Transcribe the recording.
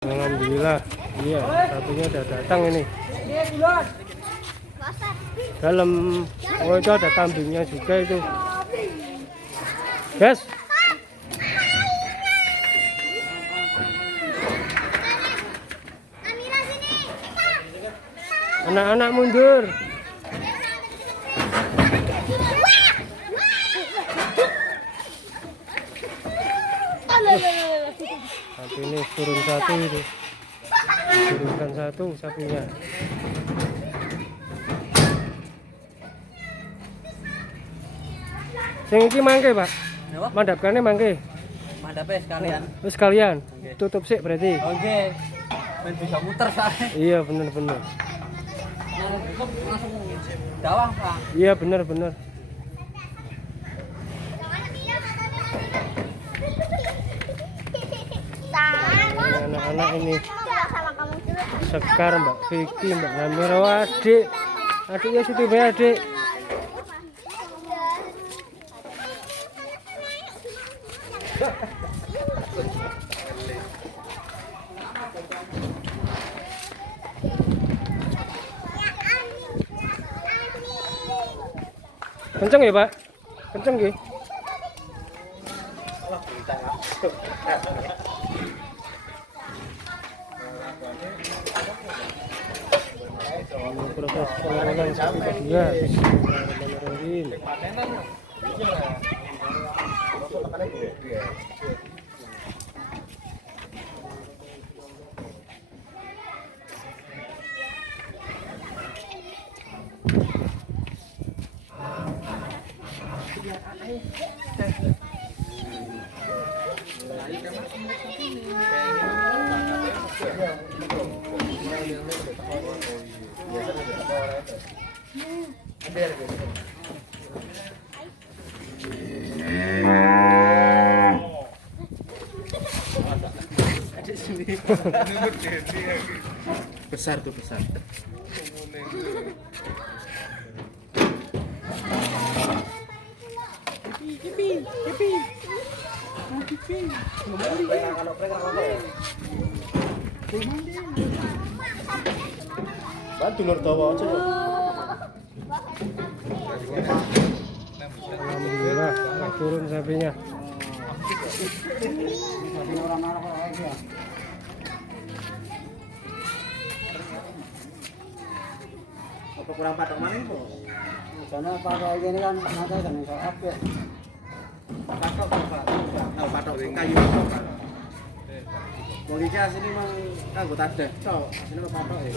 Alhamdulillah, iya satunya udah datang ini. Dalam, oh itu ada kambingnya juga itu, guys. Anak-anak mundur. Tapi ini turun satu itu, turunkan satu sapinya. Sing iki mangke, Pak. Mandapkannya mangke. Mandapnya sekalian. Terus sekalian. Oke. Tutup sih berarti. Oke. Ben bisa muter saya. Iya bener-bener. Langsung dawah, Pak. Iya bener-bener. Anak-anak ini Sekar, Mbak Vicky, Mbak Namiro, adiknya Siti Bae, adik. Kenceng ya, Pak? Kenceng ya? Proses pengolahan sapi kedua. Besar tuh besar. Bantu lur dawa aja. Alhamdulillah, turun sapinya. Apa kurang patok mana itu? Karena pakai gini kan nanti kan iso update. Patok Pak. Nah, patok kayu. Polisi sini mang kanggo tadeh. Cok, sini patok ya.